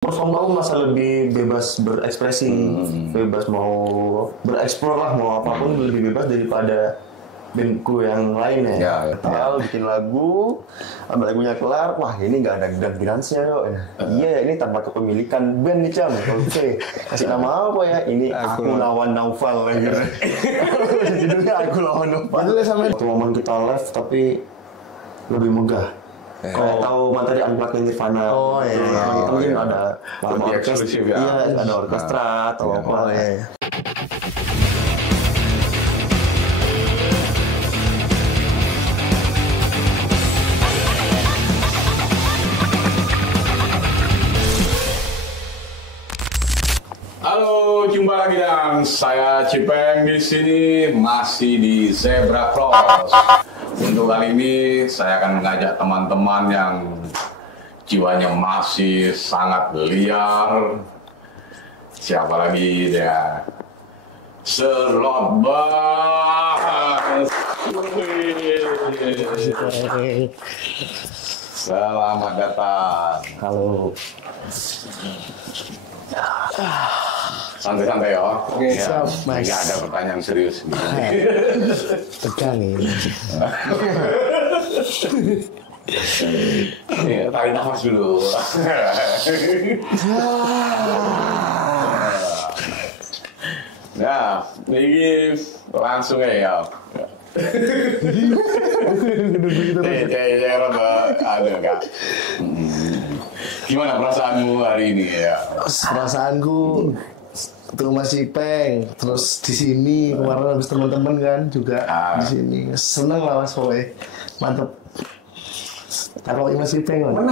personal masa lebih bebas berekspresi, bebas mau bereksplor lah, mau apapun lebih bebas daripada bandku yang lainnya. Ya. Bikin lagu, lagunya kelar, wah ini nggak ada dance-nya yo. Iya ini tanpa kepemilikan band nih Cam. Oke, kasih nama apa ya? Ini aku lawan Naufal gitu. Judulnya aku lawan Naufal. Itu sama waktu momen kita live tapi lebih megah. Kalau tahu materi Unplugged Nirvana, mungkin ada eksklusif ya. Iya, ada orkestra atau apa. Halo, jumpa lagi dengan saya Cipeng di sini masih di Zebra Cross. Untuk kali ini saya akan mengajak teman-teman yang jiwanya masih sangat liar. Siapa lagi dia? Slot Bass. Selamat datang. Halo. Santai-santai ya. Oke, siap, Mas. Nggak ada pertanyaan serius. Tegang ini. Tarik nafas dulu. Nah, ini langsung ya. Gimana perasaanmu hari ini ya? Perasaanku ketemu Mas Ipeng, terus di sini kemarin habis teman-teman kan juga di sini. Seneng lah Mas pokoknya. Mantep. Taruh Mas Ipeng lah. Mana?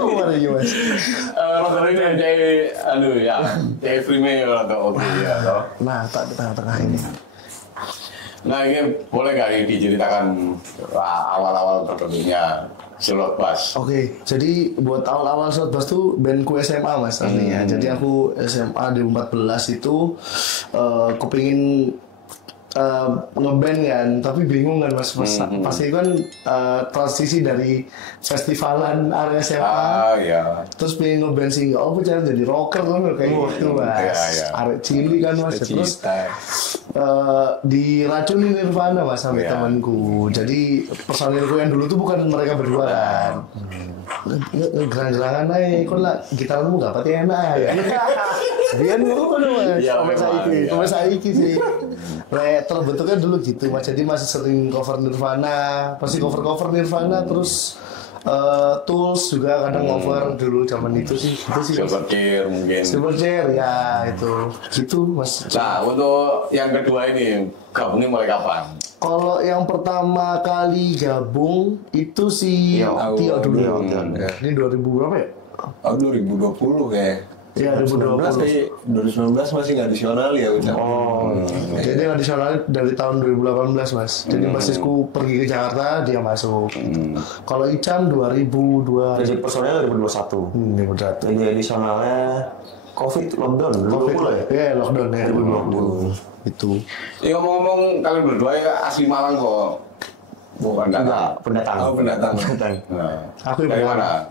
Oh, mana ya Mas? Rata ini jadi ya, jadi free rata oke ya toh. Nah, tak di tengah-tengah ini. Nah ini boleh nggak ini diceritakan awal-awal terbentuknya Slot Bass? Oke, jadi buat awal-awal Slot Bass tuh bandku SMA Mas artinya. Jadi aku SMA 2014 itu kepingin ngeband kan, tapi bingung kan Mas. Pasti kan transisi dari festivalan area SMA, Ya. terus pengen ngeband sih, oh cara jadi rocker kan kayak gitu Mas. Arek cilik kan Mas. Terus diracunin Nirvana Mas sama temanku. Jadi personilku yang dulu tuh bukan mereka berdua kan. Gerang-gerangan aja, kok lah gitarmu gak pati enak ya. Biar ngono Mas, sama saiki sih. Terbentuknya dulu gitu Mas, jadi masih sering cover Nirvana, pasti cover Nirvana, terus Tools juga kadang cover dulu zaman itu sih. Itu sih Silverchair mungkin. Silverchair ya itu, gitu Mas. Nah untuk yang kedua ini gabungnya mulai kapan? Kalau yang pertama kali gabung itu si Tio dulu. Ini 2000 berapa ya? 2020 kayak. Iya 2020. 2019 masih nggak adisional ya udah. Jadi adisional dari tahun 2018 Mas. Jadi basisku pergi ke Jakarta, dia masuk. Kalau Icam 2002. Jadi personelnya 2021. 2021. Jadi adisionalnya COVID lockdown 2020 ya? Iya lockdown ya 2020. Itu. Ya ngomong-ngomong kalian berdua ya asli Malang kok. Bukan Enggak, pendatang. Oh pendatang. Nah, Aku dari mana?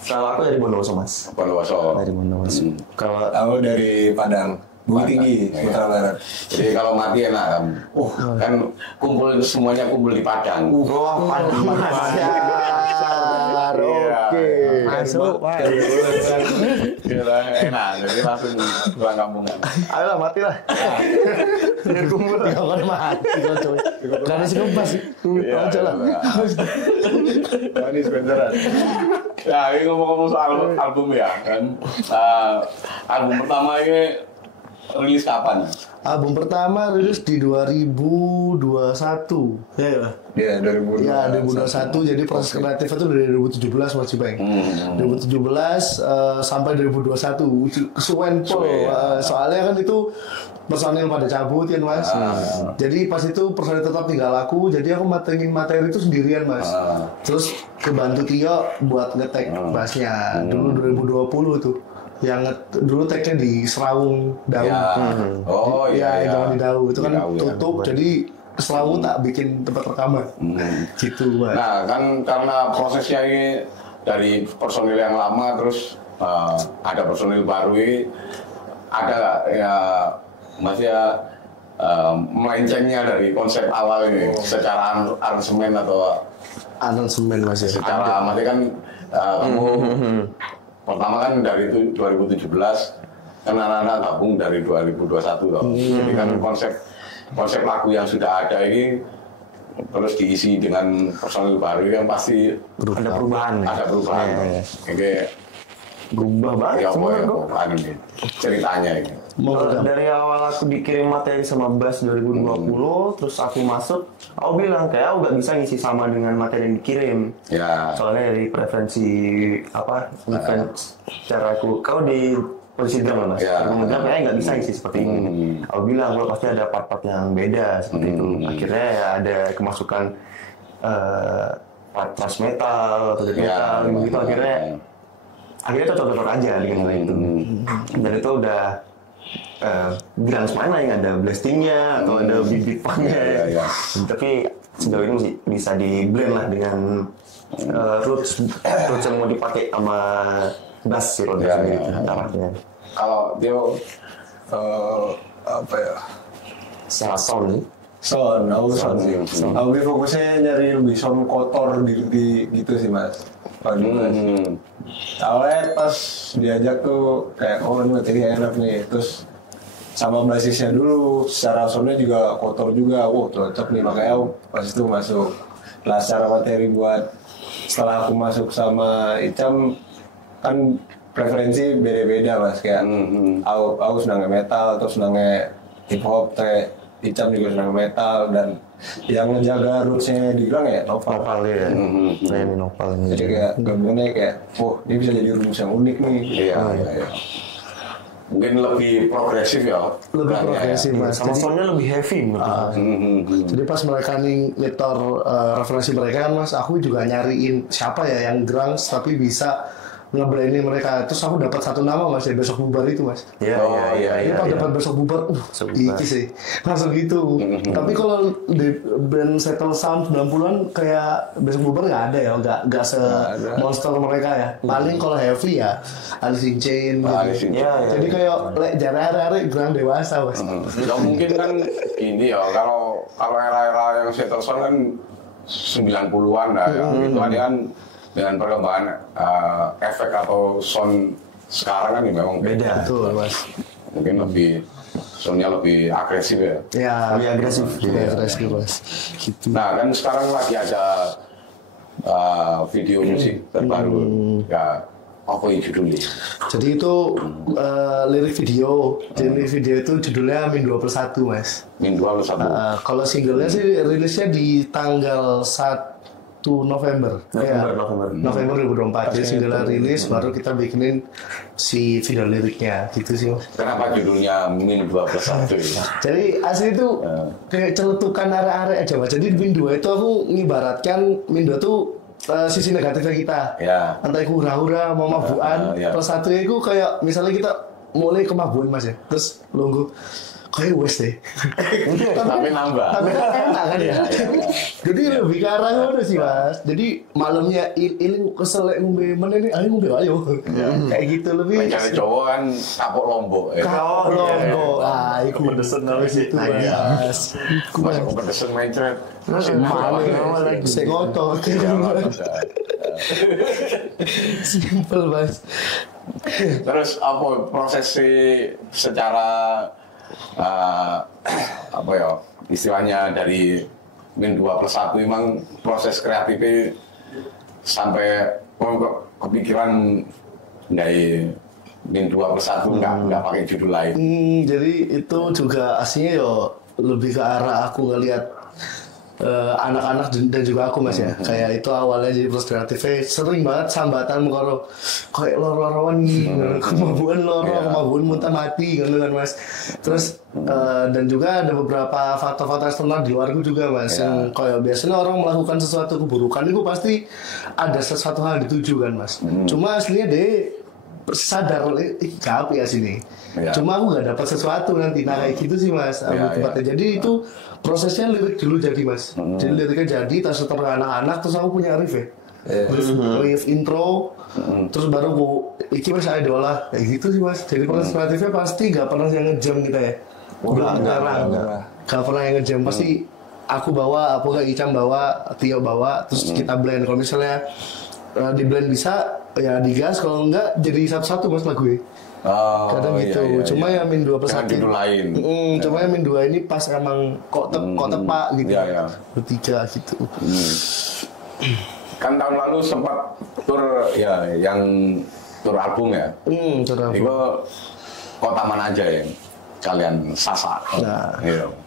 Kalau aku dari Bondowoso Mas. Bondowoso. Dari Bondowoso. Kalau Aku dari Padang, Bukit Tinggi, Sumatera Barat. Jadi kalau mati enak kan. Kan semuanya kumpul di Padang. Oke. masuk, Pak. Enak, jadi langsung pulang kampung. Ayolah mati lah. Biar kumpul. Ya kan mati kok coy. Gak ada sekepas. Aja lah. Manis beneran. Nah, ini ngomong-ngomong soal album ya kan. Album pertama ini rilis kapan? Album pertama rilis di 2021. Iya. Iya, 2021. Ya, 2021. Jadi proses kreatif itu dari 2017 Mas Bang. 2017 sampai 2021. Kesuwen po. Soalnya kan itu personil pada cabut kan Mas. Jadi pas itu personil tetap tinggal aku. Jadi aku matengin materi itu sendirian Mas. Terus kebantu Tio buat ngetek bassnya. Dulu 2020 tuh. Yang dulu tagnya di Serawung Daun. Ya. Oh iya. Jangan di Daun. Itu kan Daun, tutup. Jadi Serawung tak bikin tempat rekaman. Gitu Mas. Nah kan karena prosesnya ini dari personil yang lama terus ada personil baru ini ada ya masih ya melencengnya dari konsep awal ini secara aransemen atau Aransemen Mas ya. secara mati kan kamu pertama kan dari 2017 kan anak-anak gabung dari 2021 toh. Jadi kan konsep lagu yang sudah ada ini terus diisi dengan personil baru yang pasti Ada perubahan. ada perubahan. Iya. Kayak Berubah banget ya semua apa bro. ini ceritanya ini. Kalau dari awal aku dikirim materi sama Bas 2020, terus aku masuk, aku bilang kayak aku gak bisa ngisi sama dengan materi yang dikirim. Ya. Soalnya dari preferensi event cara aku, kau di posisi drum Mas. Ya. Aku bilang kayak gak bisa ngisi seperti ini. Aku bilang kalau pasti ada part-part yang beda seperti itu. Akhirnya ya ada kemasukan part thrash metal atau death metal gitu. Akhirnya cocok-cocok aja dengan hal itu. Dan itu udah bilang mana yang ada blastingnya atau ada beat punknya. Tapi sejauh ini masih bisa di blend lah dengan roots yang mau dipakai sama bass sih kalau arahnya. Kalau dia apa ya? Secara sound nih. Sound. Aku lebih fokusnya nyari lebih sound kotor di gitu sih Mas. Awalnya pas diajak tuh kayak ini materi enak nih, terus sama basisnya dulu secara soundnya juga kotor juga, cocok nih makanya aku pas itu masuk. Lah secara materi buat setelah aku masuk sama Icam kan preferensi beda-beda Mas, kayak aku senangnya metal, terus senangnya hip hop, kayak Icam juga senang metal, dan yang ngejaga rootsnya dibilang ya Noval. Nopal ya. Ini Nopal ini. Jadi kayak gabungannya kayak, ini bisa jadi rumus yang unik nih. Iya. Mungkin lebih progresif ya. Lebih progresif Mas. Sama soundnya lebih heavy menurut aku. Jadi pas mereka nih nyetor referensi mereka kan Mas, aku juga nyariin siapa ya yang grunge tapi bisa ngeblending mereka. Terus aku dapat satu nama Mas ya, Besok Bubar itu Mas. Iya. Ini pas dapat Besok Bubar, iki sih langsung gitu. Tapi kalau di band Settle Sound 90-an kayak Besok Bubar nggak ada ya, nggak se-monster mereka ya. Paling kalau heavy ya Alice in Chains gitu. Jadi kayak jare-jare grunge dewasa Mas. Ya mungkin kan ini ya, kalau era-era yang Settle Sound kan 90-an lah ya. Itu kan dengan perkembangan efek atau sound sekarang kan memang Beda. Betul Mas. mungkin lebih soundnya lebih agresif ya. Ya, Lebih agresif. lebih agresif Mas. Gitu. Nah kan sekarang lagi ada video musik terbaru ya, apa yang judulnya? Jadi itu lirik video. Lirik video itu judulnya Min 2+1 Mas. Min 21. Kalau singlenya sih rilisnya di tanggal 1 November. November 2024. Jadi singlenya rilis, baru kita bikinin si video liriknya gitu sih Mas. Kenapa judulnya Min 2+1 ya? Jadi asli itu kayak celetukan arek-arek aja Mas. Jadi Min 2 itu aku ngibaratkan Min 2 tuh sisi negatifnya kita. Ya. Entah itu hura-hura, mau mabukan. Plus satunya itu kayak misalnya kita mulai kemabuan Mas ya. Terus nunggu kayak wes deh. Tapi nambah. Tapi kan enak kan ya. Jadi lebih ke arah ngono sih Mas. Jadi malamnya ini kesel ngombe men ini ayo ngombe ayo. Kayak gitu lebih. Mencari cowok kan kapok Lombok. Kapok Lombok. Ah, iku Kepedesan namanya sih. itu Mas. Iku Masuk kepedesan mencret. malu lagi segoto. Simple Mas. Terus apa prosesi secara apa ya istilahnya dari Min 2+1 memang proses kreatifnya sampai kepikiran dari Min 2+1 nggak pakai judul lain. Jadi itu juga aslinya yo lebih ke arah aku ngelihat anak-anak dan juga aku Mas ya. Kayak itu awalnya jadi proses kreatifnya sering banget sambatan karo kayak loro-loroan kemabuan kemabuan muntah mati gitu kan Mas. Terus dan juga ada beberapa faktor-faktor eksternal di luarku juga Mas. Yang kayak biasanya orang melakukan sesuatu keburukan itu pasti ada sesuatu hal dituju kan Mas. Cuma aslinya deh sadar apa ya sini. Cuma aku gak dapat sesuatu nanti kayak gitu sih Mas. Tempatnya jadi itu prosesnya lirik dulu jadi Mas. Jadi liriknya jadi terus setelah anak-anak terus aku punya riff ya. terus riff intro, terus baru iki mas idola kayak gitu sih mas. Jadi proses kreatifnya pasti gak pernah yang ngejam kita ya. Gak pernah yang ngejam, pasti aku bawa, apa gak Icam bawa, Tio bawa, terus kita blend. Kalau misalnya di blend bisa ya digas, kalau enggak jadi satu-satu mas lagu ya. Kadang gitu, cuma yang min 2 plus 1 lain. Cuma yang min 2 ini pas emang kok tepak gitu. Bertiga gitu. Kan tahun lalu sempat tur ya, yang tur album ya. Tur album. Itu kota mana aja yang kalian sasar?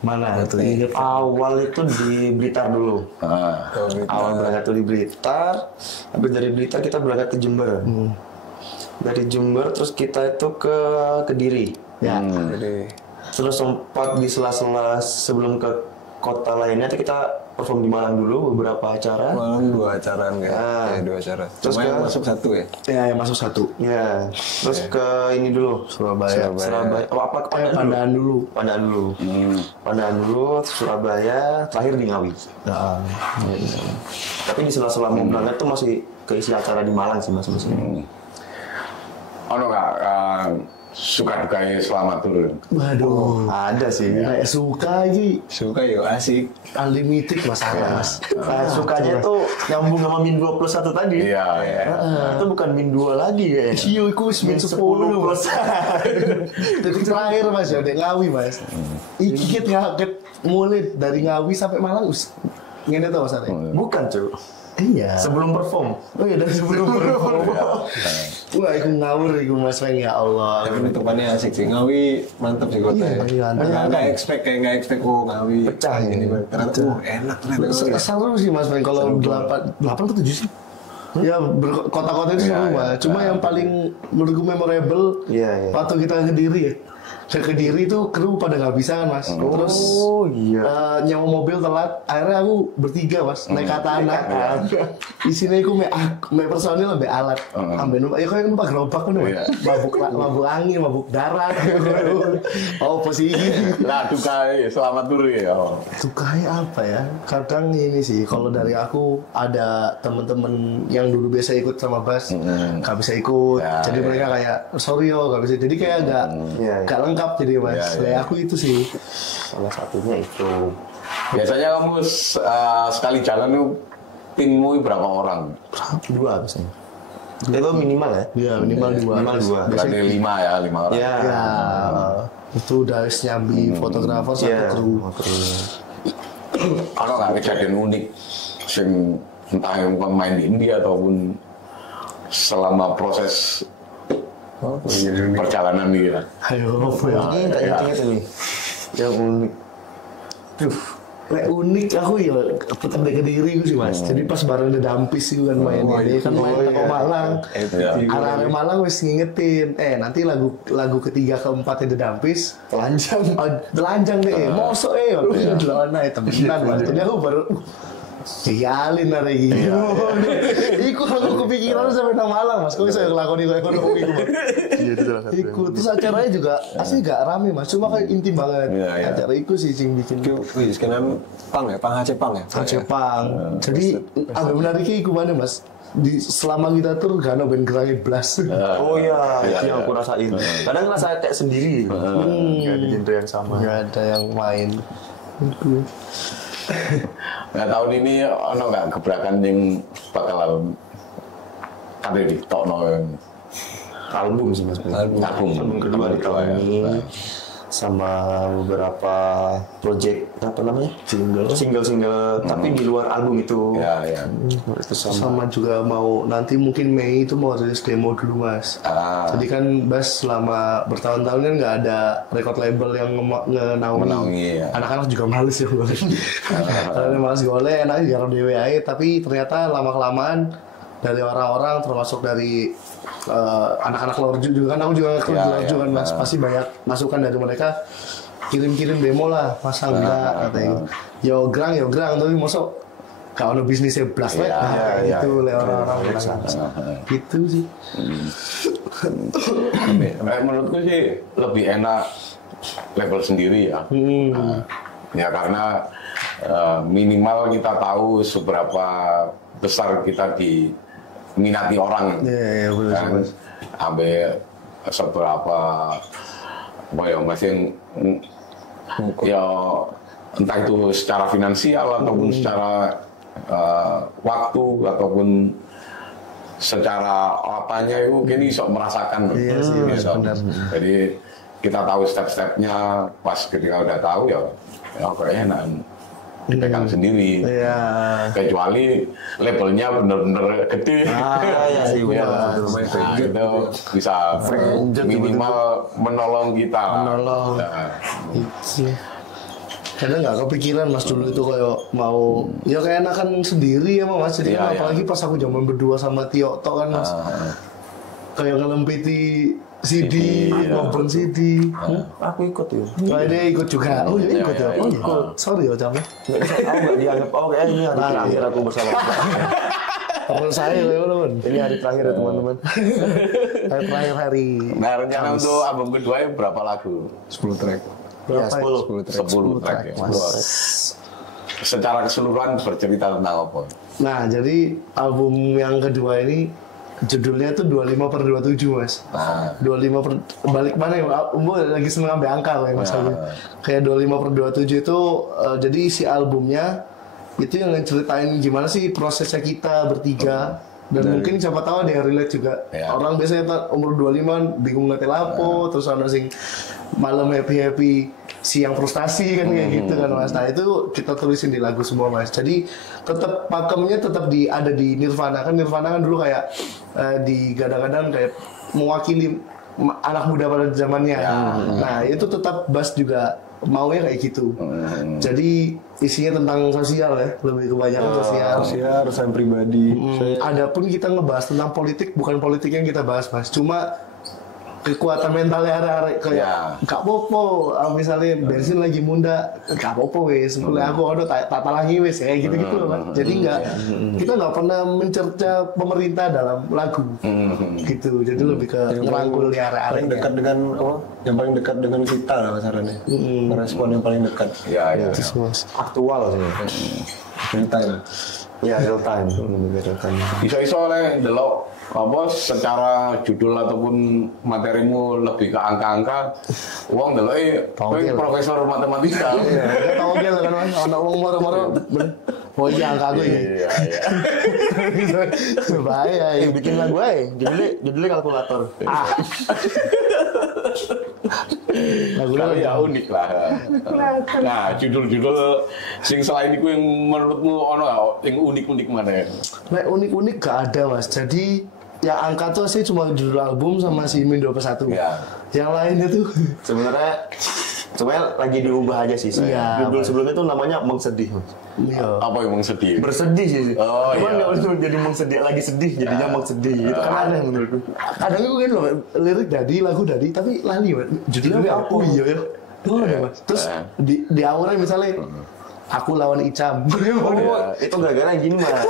Mana tuh? Awal itu di Blitar dulu. Awal berangkat tuh di Blitar, habis dari Blitar kita berangkat ke Jember. Dari Jember terus kita itu ke Kediri. Terus sempat di sela-sela sebelum ke kota lainnya kita perform di Malang dulu beberapa acara. Malang 2 acara enggak? 2 acara. Terus cuma yang masuk 1 ya? Ya, yang masuk 1. Ya. Terus ke ini dulu Surabaya. Oh, apa Pandaan dulu. Pandaan dulu, Surabaya, terakhir di Ngawi. Tapi di sela-sela mau berangkat tuh masih keisi acara di Malang sih mas. Ono nggak suka dukanya selama turun? Waduh, ada sih. Kayak suka yuk asik, unlimited masalah mas. Sukanya tuh nyambung sama min 2 plus 1 tadi. Iya. Itu bukan min 2 lagi ya. Iya, itu min 10 plus. Detik terakhir mas ya, udah Ngawi mas. Ikit ngaget mulai dari Ngawi sampai Malang ngene tau mas Arek? Bukan cuy. Iya. Sebelum perform. Oh iya, dari sebelum perform. Wah, itu ngawur itu mas Weng, ya Allah. Tapi penutupannya asik sih. Ngawi mantap sih kota ya. Nggak expect Ngawi pecah ini. Ternyata enak ternyata. Seru sih mas Weng, kalau 8 ke 7 sih. Ya kota-kota itu seru mas. Cuma yang paling menurutku memorable waktu kita ke Kediri ya. Ke Kediri tuh kru pada nggak bisa kan mas. Terus nyewa mobil telat. Akhirnya aku bertiga mas naik katana. Di sini aku me personil sampai alat. Sampai numpak. Ya kau yang numpak gerobak kan mas. Mabuk angin, mabuk darat. Oh posisi. Lah dukai selamat dulu ya. Dukai apa ya? Kadang ini sih. Kalau dari aku ada temen-temen yang dulu biasa ikut sama Bas, nggak bisa ikut. Jadi mereka kayak sorry yo nggak bisa. Jadi kayak nggak lengkap jadi mas. Kayak aku itu sih. Salah satunya itu. Biasanya kamu sekali jalan tuh timmu berapa orang? 2 biasanya. Itu minimal ya? Iya minimal 2. Bukan 5 ya, 5 orang. Ya. Itu udah nyambi fotografer satu kru. Ada nggak kejadian unik sing entah yang main di India ataupun selama proses perjalanan gitu? Ayo apa ya? Ingat ini yang unik. Unik aku ya tetap dari Kediri sih mas. Jadi pas bareng The Dampis itu kan main ini kan main teko Malang. Arah Malang wis ngingetin. Nanti lagu ketiga keempat The Dampis telanjang deh. Mosok lawan ae temenan mas. Jadi aku baru sialin hari ini. Iku aku kepikiran sampai nang Malang mas. Kok bisa ngelakoni kayak ngono iku. Iku terus acaranya juga asli gak rame mas. Cuma kayak intim banget. Acara iku sih sing bikin. Wis kenan pang ya, pang Aceh Pang ya. Aceh Pang. Jadi agak menariknya iku mana mas. Selama kita tur gak ada band gerangin blas. Oh iya, yang aku rasain. Kadang ngerasa kayak sendiri. Gak ada genre yang sama. Gak ada yang main. Nah tahun ini ono nggak gebrakan yang bakal ada di Tokno Album sih mas. Album kedua di tahun ini. Sama beberapa project apa namanya single tapi di luar album itu. Itu sama juga mau nanti mungkin Mei itu mau rilis demo dulu mas. Jadi kan Bas selama bertahun-tahun kan nggak ada record label yang ngenaungi. Anak-anak juga males ya. Karena males golek, enaknya jarang dewe aja. Tapi ternyata lama-kelamaan dari orang-orang termasuk dari anak-anak Lorju juga kan, aku juga ke Lorju kan mas, pasti banyak masukan dari mereka, kirim demo lah, pasang enggak katanya yo grang tapi mosok kalau ada bisnisnya blast itu oleh orang-orang gitu sih. Menurutku sih lebih enak label sendiri ya. Ya karena minimal kita tahu seberapa besar kita diminati orang. Iya, benar Kan sampai seberapa apa ya masih ya entah itu secara finansial ataupun secara waktu ataupun secara apanya itu kini sok merasakan. Iya sih, gitu. benar. Jadi kita tahu step-stepnya, pas ketika udah tahu ya kayaknya enak dipegang sendiri. Iya. Kecuali labelnya bener-bener gede. Iya sih, Ya, benar. nah, itu bisa minimal menolong kita. Menolong. Nah, Sih. Karena nggak kepikiran Mas dulu itu kayak mau ya kayak enakan sendiri ya Mas. Jadi Iya, kan iya. apalagi pas aku zaman berdua sama Tio Tok kan Mas. Kayak ngelempiti CD, ngobrol CD. Aku ikut ya. Oh, dia ikut juga. Oh, dia ikut ya. Iya, Oh, iya. ikut. Sorry ya, Cam. Aku nggak dianggap, oh kayak ini hari terakhir aku bersama. Temen saya teman-teman. Ini hari terakhir ya teman-teman. Hari terakhir hari. Nah, rencana untuk album kedua berapa lagu? 10 track. Ya, 10. 10 track ya. Wah. Secara keseluruhan bercerita tentang apa? Nah, jadi album yang kedua ini judulnya tuh 25/27 Mas. Nah, 25 per, balik mana ya? Lagi seneng ambil angka ya Mas. Kayak 25/27 itu jadi isi albumnya itu yang ceritain gimana sih prosesnya kita bertiga. Dan mungkin siapa tahu ada yang relate juga. Ya. Orang biasanya umur 25 bingung ngerti lapo, terus ada sing malam happy-happy, siang frustasi kan kayak gitu kan Mas. Nah itu kita tulisin di lagu semua Mas. Jadi tetap pakemnya tetap ada di Nirvana kan. Nirvana kan dulu kayak digadang-gadang kayak mewakili anak muda pada zamannya. Nah itu tetap bass juga maunya kayak gitu. Jadi isinya tentang sosial ya, lebih kebanyakan sosial. Sosial, urusan pribadi. Adapun kita ngebahas tentang politik, bukan politik yang kita bahas Mas, cuma kekuatan mentalnya arek-arek kayak gak popo, misalnya bensin lagi munda, gak popo wes, mulai aku udah tak talangi wes kayak gitu-gitu loh Mas. Jadi kita nggak pernah mencerca pemerintah dalam lagu, gitu. Jadi lebih ke ngerangkul ya arek-arek. Paling dekat dengan apa? Yang paling dekat dengan kita lah masalahnya. Merespon yang paling dekat. ya. Aktual sih. Real time. Ya, real time. Real time. Iso-iso oleh delok apa secara judul ataupun materimu lebih ke angka-angka, uang deloke kowe profesor matematika. Iya, kita tahu dia kan Mas, anak wong moro-moro. Oh iya angka aku ya. Iya. Bahaya ya. Bikin lagu aja, judulnya kalkulator. Lagu Tapi ya unik lah. Nah, judul-judul sing selain itu yang menurutmu ono yang unik-unik mana ya? Nah, unik-unik gak ada Mas. Jadi yang angka tuh sih cuma judul album sama si Min 21. Ya. Yang lainnya tuh Sebenarnya lagi diubah aja sih. Iya, Judul sebelumnya tuh namanya Mengsedih. iya. Apa yang sedih? Bersedih sih. Oh, Cuman iya. nggak usah jadi mengsedih lagi sedih, jadinya mengsedih. Itu kan aneh menurutku. Kadang gue kan loh, lirik dari lagu dari tapi lali Mas. Judulnya apa? Oh iya ya. Oh ada Mas. Terus di awalnya misalnya aku lawan Icam. Itu gara-gara gini Mas.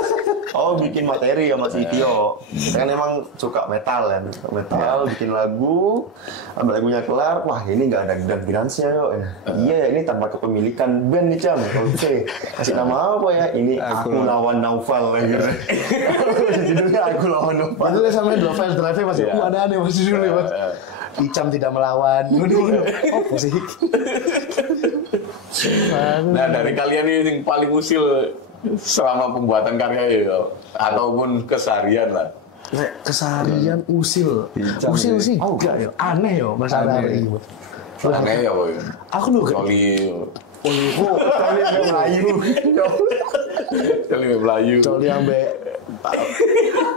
Oh bikin materi sama si Tio. Kita kan emang suka metal kan, suka metal, bikin lagu, ambil lagunya kelar, wah ini nggak ada dance-nya yo. Iya ya, ini tanpa kepemilikan band nih Cam. Oke, kasih nama apa ya? Ini aku lawan Naufal gitu. Judulnya aku lawan Naufal. Padahal sama dua file drive Mas. Iya. Ada aneh Mas judulnya Mas. Icam tidak melawan. Oh sih. Nah, dari kalian ini yang paling usil selama pembuatan karya ya, ataupun keseharian lah. Keseharian usil. Usil sih enggak ya. Aneh ya Mas Arari. Aneh ya, boy. Aku lu Coli, Coli ambek Melayu. Coli Melayu. Coli ambek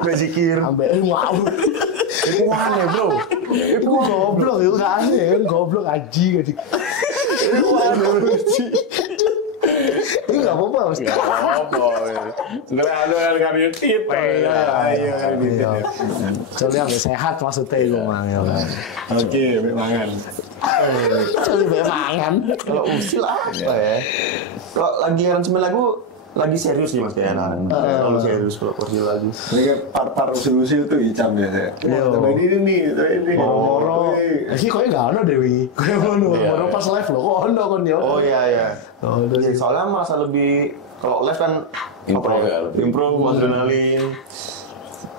Bezikir. ambek wow. Itu aneh bro. Itu goblok itu gak aneh kan goblok aji. Itu aneh bro. Ini gak apa-apa Mas. Gak apa-apa. Sebenarnya ada yang karya tit. Ayo, Coli ambek sehat maksudnya itu mah. Oke, mangan. Coli ambek mangan. Kalau usil apa ya? Kalau lagi aransemen lagu lagi serius nih Mas kayaknya. Terlalu serius kalau porsi lagu. Ini kan part-part usil-usil tuh Icam biasanya. Wah, ini nih, ini. Moro. Iki koyo gak ono Dewi. Koyo ngono. Moro pas live lho kok ono kon yo. Oh iya iya. Soalnya merasa lebih Kalau live kan Improv ya, lebih. improv, adrenalin.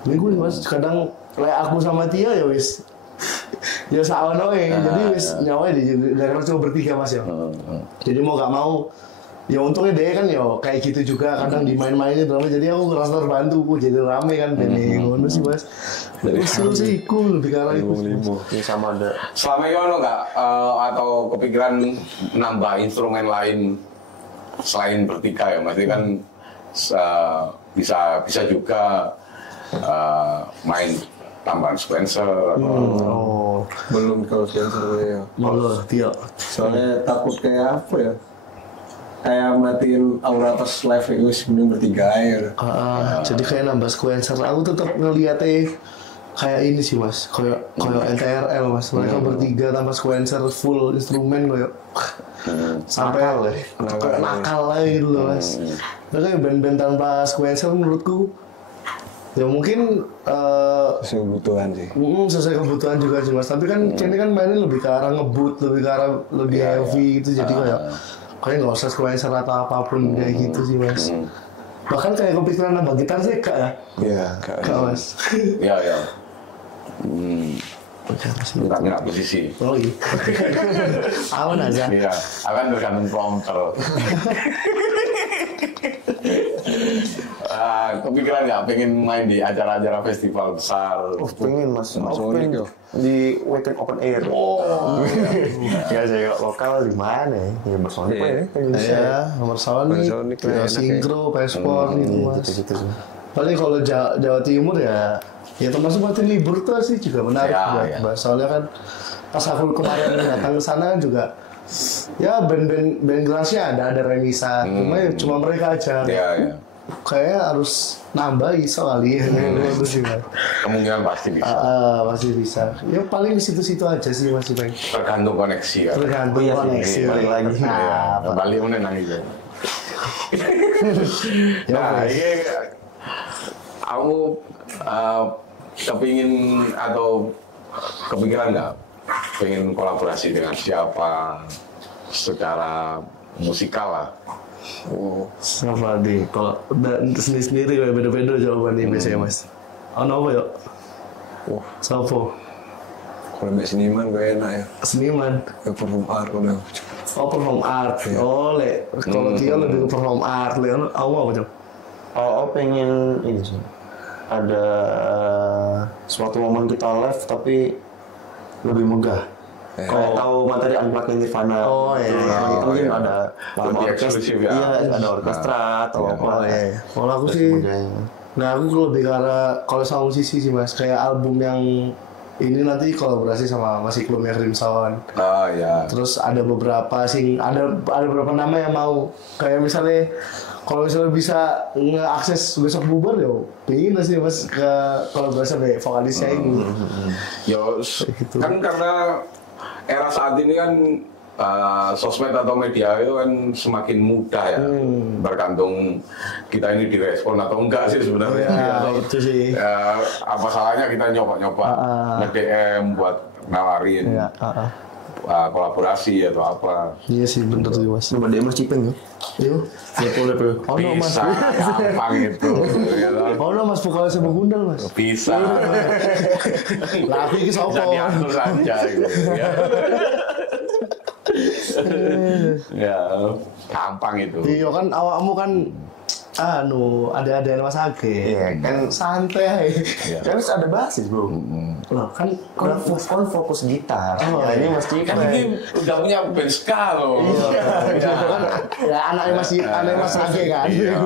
Ini gue mas kadang kayak aku sama Tia ya wis. Ya saono jadi wis nyawa di karena cuma bertiga mas ya. Jadi mau gak mau ya untungnya dia kan ya kayak gitu juga kadang dimain-mainin drama jadi aku ngerasa terbantu jadi rame kan ini ngono sih mas. Jadi seru sih cool lebih karena itu. Ini sama ada. Selama ini ono nggak atau kepikiran nambah instrumen lain selain bertiga ya, maksudnya kan bisa juga main tambahan sequencer atau Oh, Belum kalau sensor ya. malah Tia. Soalnya takut kayak apa ya? Kayak matiin aura pas live itu mending bertiga aja. Jadi kayak nambah sequencer. Aku tetap ngeliatnya kayak ini sih mas, kayak NTRL mas. Mereka bertiga tambah sequencer full instrumen kayak sampai nakal lah gitu loh mas. Kayak band-band tanpa sequencer menurutku ya mungkin Sesuai kebutuhan sih. sesuai kebutuhan juga sih mas. Tapi kan ini kan mainnya lebih ke arah ngebut, lebih ke arah lebih heavy gitu. Jadi kayak nggak usah sequencer atau apapun kayak gitu sih mas. Bahkan kayak kepikiran nambah gitar sih kak ya. Iya, Kak mas. ya. Enggak posisi. Oh iya. Awan aja. Iya, akan tergantung prompter. Kepikiran nggak pengen main di acara-acara festival besar? Pengen mas, Sonic ya. di weekend open air. Oh, ya saya lokal di mana ya? Ya bersonic Iya. ya, Indonesia. Ya, nomor Sonic, Sonic ya, enak Sinkro, Pesport gitu mas. Gitu-gitu sih. Paling kalau Jawa Timur ya termasuk waktu libur tuh sih juga menarik Ya, buat ya. bahas. Soalnya kan pas aku kemarin datang ke sana kan juga ya band Gracia ada Remisa, cuma mereka aja. Ya. Kayaknya harus nambah iso kali ya. Itu sih mas. Kemungkinan pasti bisa. Pasti bisa. Ya paling di situ-situ aja sih masih baik. Tergantung koneksi kan. Tergantung Iya sih, koneksi. balik lagi. Balik mana nangis ya. Nah, ini aku kepingin atau kepikiran nggak pengen kolaborasi dengan siapa secara musikal lah. Sama deh, kalau sendiri-sendiri kayak beda-beda jawabannya biasanya mas. Apa yuk? Sopo? Kalau mbak seniman gue enak ya. Seniman. Kayak perform art udah. Perform art. Oh, kalau dia lebih ke perform art, apa tuh? Pengen ini sih. Ada suatu momen kita live tapi lebih megah. Kayak tahu materi Unplugged Nirvana. Oh, iya. Itu mungkin ada Lebih eksklusif ya. Iya, ada orkestra atau apa. Kalau aku sih, aku lebih ke arah kalau sama musisi sih mas, kayak album yang ini nanti kolaborasi sama Mas Iklum ya Crimson. Ya. Terus ada beberapa beberapa nama yang mau kayak misalnya kalau misalnya bisa ngeakses besok bubar ya pengen sih mas ke kolaborasi sama vokalisnya ini. Yo, kan karena era saat ini kan sosmed atau media itu kan semakin mudah ya, bergantung kita ini direspon atau enggak sih sebenarnya. Ya, itu sih. Apa salahnya kita nyoba-nyoba nge-DM buat nawarin kolaborasi atau apa. Iya sih bener tuh mas. Coba dia Mas Cipeng ya. Iya. Boleh. Mas. Bisa, gampang itu. ya kan? Mas vokalisnya begundal mas. Bisa. Lah aku ini sopo. Bisa diatur saja gitu. Ya, gampang itu. Iya kan awakmu kan ada Mas Age. Iya, kan Santai. Iya. kan ada basis bro. Loh kan Kan fokus gitar. Nah, ini Mas Cipeng. Kan ini udah punya band ska loh. Iya. Kan ya anaknya Mas Age kan. Iya.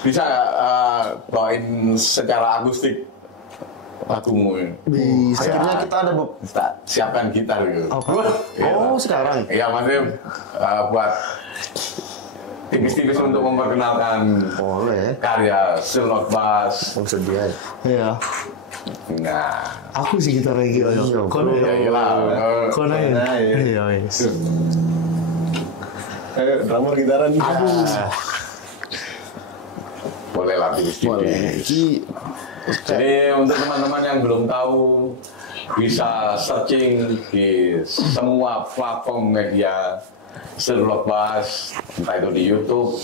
Bisa bawain secara akustik lagumu ini. Bisa. Akhirnya kita ada Kita siapkan gitar gitu. Oh, sekarang. Iya, maksudnya buat tipis-tipis untuk memperkenalkan Boleh. karya Still Not Bass. Sedia. Iya. Nah, Aku sih gitar lagi yo. Kono ya iyalah. Kono ya. Iya wis. Drummer gitaran. Boleh lah tipis-tipis. Jadi untuk teman-teman yang belum tahu bisa searching di semua platform media Vlog Bas, entah itu di YouTube,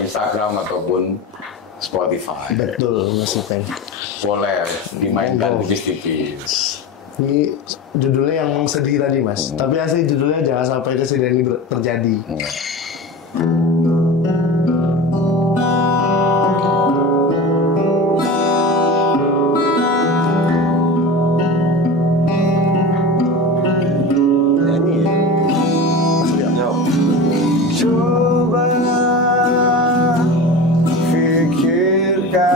Instagram ataupun Spotify. Betul, Mas Ipeng. Boleh dimainkan tipis-tipis. Ini judulnya yang sedih tadi, Mas. Tapi asli judulnya jangan sampai kesedihan ini terjadi. Nyanyi ya. Coba pikirkan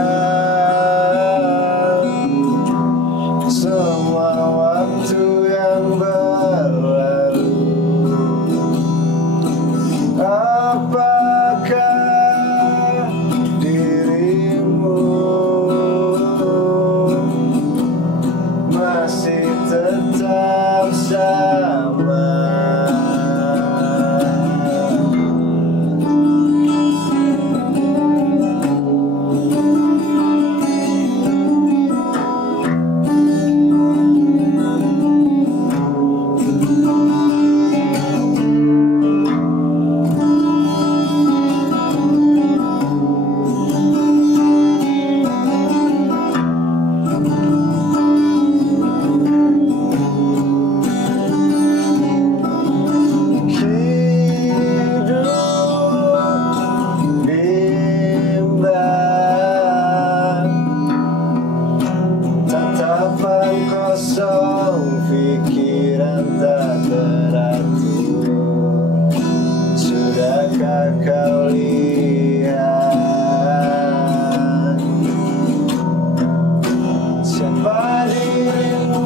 semua waktu yang berlalu. Apakah dirimu masih tetap sama? Bimbang, tatapan kosong, pikiran tak teratur. Sudahkah kau lihat siapa dirimu?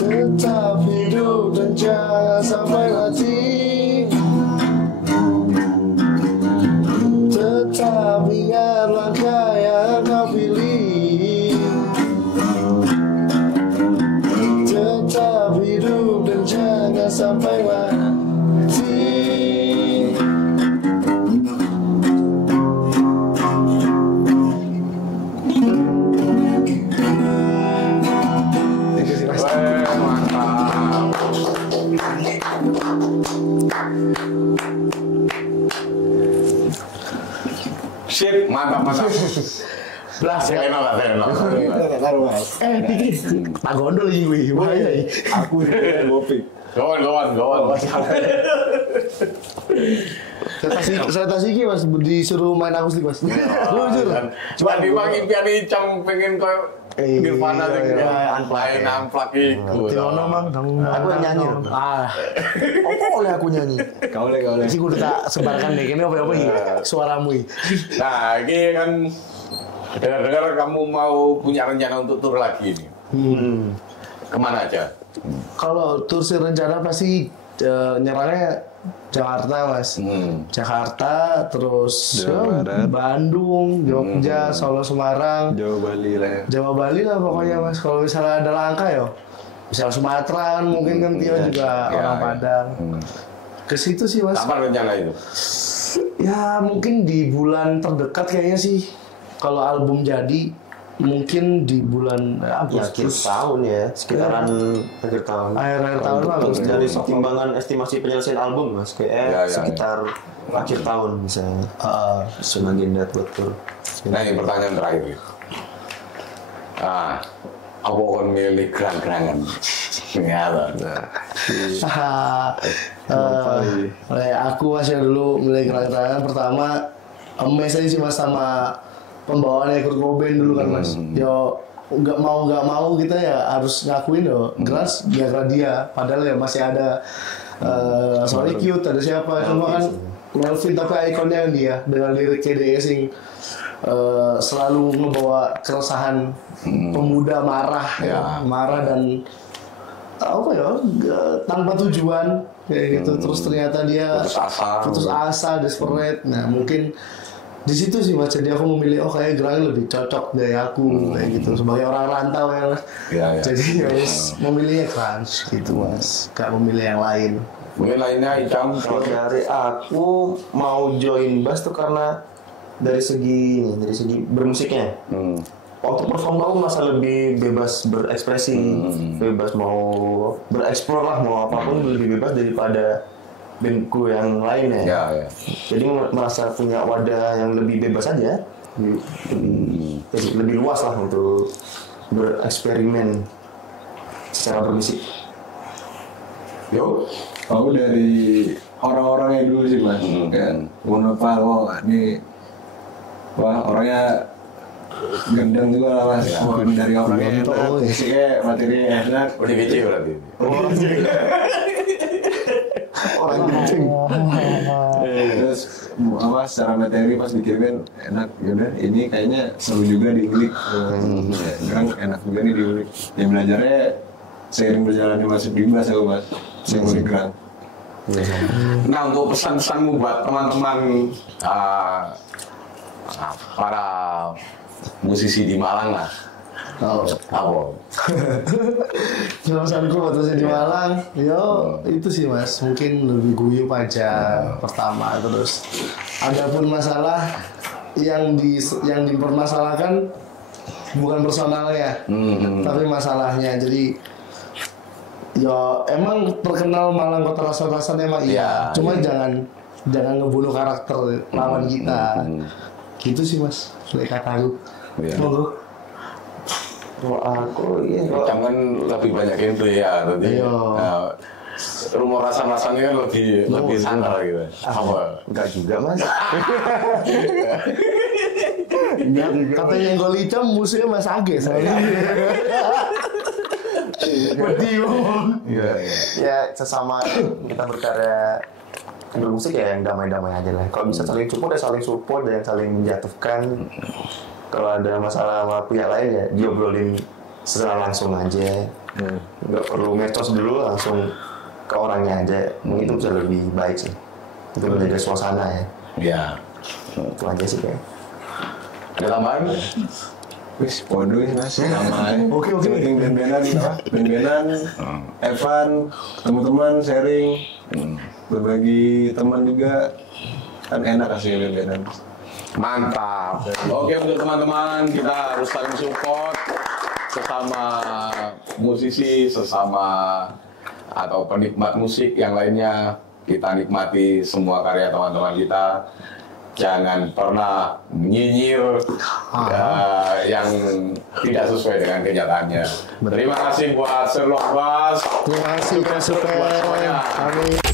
Tetap hidup dan jangan sampai mati. Tetap ingat langkah yang kau pilih. Tetap hidup dan jangan sampai mati. Mantap. Sip, mantap. Belas ya. Enak lah, enak. Dikit. Tak gondol lagi gue. Bahaya. Aku yang ngopi. Kawan. Saya tasiki Mas disuruh main akustik Mas. Jujur. Cuma dimang impian Icam pengen koyo Nirvana sing unplugged. unplug iku. Tiono mang Aku yang nyanyi. Apa oleh aku nyanyi? Kau le. Sih gue udah tak sebarkan deh. Ini apa suaramu ini. Nah, ini kan dengar-dengar kamu mau punya rencana untuk tur lagi ini. Kemana aja? Kalau tur sih rencana pasti nyerangnya Jakarta Mas. Jakarta terus Jawa Barat. Bandung, Jogja, Solo, Semarang, Jawa Bali lah ya. Jawa Bali lah pokoknya Mas. Kalau misalnya ada langkah ya, misal Sumatera kan mungkin kan Tio juga orang Padang. Ke situ sih Mas. Kapan rencana itu? Ya mungkin di bulan terdekat kayaknya sih. Kalau album jadi mungkin di bulan Ya, akhir Agustus. tahun ya, sekitaran akhir tahun. Akhir tahun lah, Agustus. Dari timbangan estimasi penyelesaian album Mas, kayak Ya. sekitar akhir tahun misalnya. Susun agenda buat tur. Nah, ini pertanyaan terakhir. Apa kon milih gerang-gerangan? Aku masih dulu milih gerak-gerakan pertama amazed aja sih Mas sama pembawaannya Kurt Cobain dulu kan Mas. Yo nggak mau kita ya harus ngakuin yo Geras gara dia. Padahal ya masih ada Sorry Cute, ada siapa semua kan Melvin tapi ikonnya dia dengan liriknya dia sing selalu membawa keresahan pemuda marah dan apa ya tanpa tujuan kayak gitu. Terus ternyata dia putus asa, desperate. Nah mungkin di situ sih Mas, jadi aku memilih kayak Gerang lebih cocok dari aku kayak gitu sebagai orang rantau ya Mas. Jadi harus memilihnya Grunge gitu Mas, gak memilih yang lain. Mungkin lainnya Icam. Kalau dari aku mau join bass tuh karena dari segi bermusiknya. waktu perform aku masa lebih bebas berekspresi, bebas mau bereksplor lah, mau apapun lebih bebas daripada bandku yang lain ya. Ya. Jadi merasa punya wadah yang lebih bebas aja, lebih luas lah untuk bereksperimen secara bermusik. Yo, Aku dari orang-orangnya dulu sih mas, kan Monoval, wah orangnya gendeng juga lah mas, dari orangnya enak, musiknya materinya enak. udah kece berarti. Orang kencing. Terus apa secara materi pas dikirimin enak, yaudah ini kayaknya seru juga diulik, kan enak juga nih diulik. Ya belajarnya seiring berjalannya masuk bebas aku mas, saya ngulik gerang. Nah, untuk pesan-pesanmu buat teman-teman para musisi di Malang lah. Apa? Pesanku buat musik di Malang, itu sih mas, mungkin lebih guyup aja pertama, terus adapun masalah yang dipermasalahkan bukan personalnya, tapi masalahnya. Jadi ya emang terkenal Malang kota rasa-rasanya emang iya, cuma jangan ngebunuh karakter lawan kita, gitu sih mas, kata aku. Monggo. Kalau aku Jangan lebih banyak itu ya tadi. Iya. Nah, rumor rasa-rasanya kan lebih santai gitu. Apa? enggak juga mas. Katanya yang gol hitam musuhnya Mas Age soalnya. Ya sesama kita berkarya bermusik ya yang damai-damai aja lah. Kalau bisa saling support dan saling menjatuhkan. Kalau ada masalah sama pihak lain ya diobrolin secara langsung aja. Nggak perlu medsos dulu, langsung ke orangnya aja. Mungkin itu bisa lebih baik sih. Itu menjaga suasana ya. Ya. Itu aja sih kayak. Ada tambahan? Wis, podo ya mas, sama Oke. penting band-bandan gitu apa? Band-bandan, Evan, teman-teman sharing, berbagi teman juga, kan enak asli band-bandan. Mantap. Oke, untuk teman-teman kita harus saling support sesama musisi, sesama atau penikmat musik yang lainnya. Kita nikmati semua karya teman-teman kita. Jangan pernah menyinyir yang tidak sesuai dengan kenyataannya. Terima kasih buat Sherlock Bass. Terima kasih Sukses buat semuanya. Amin.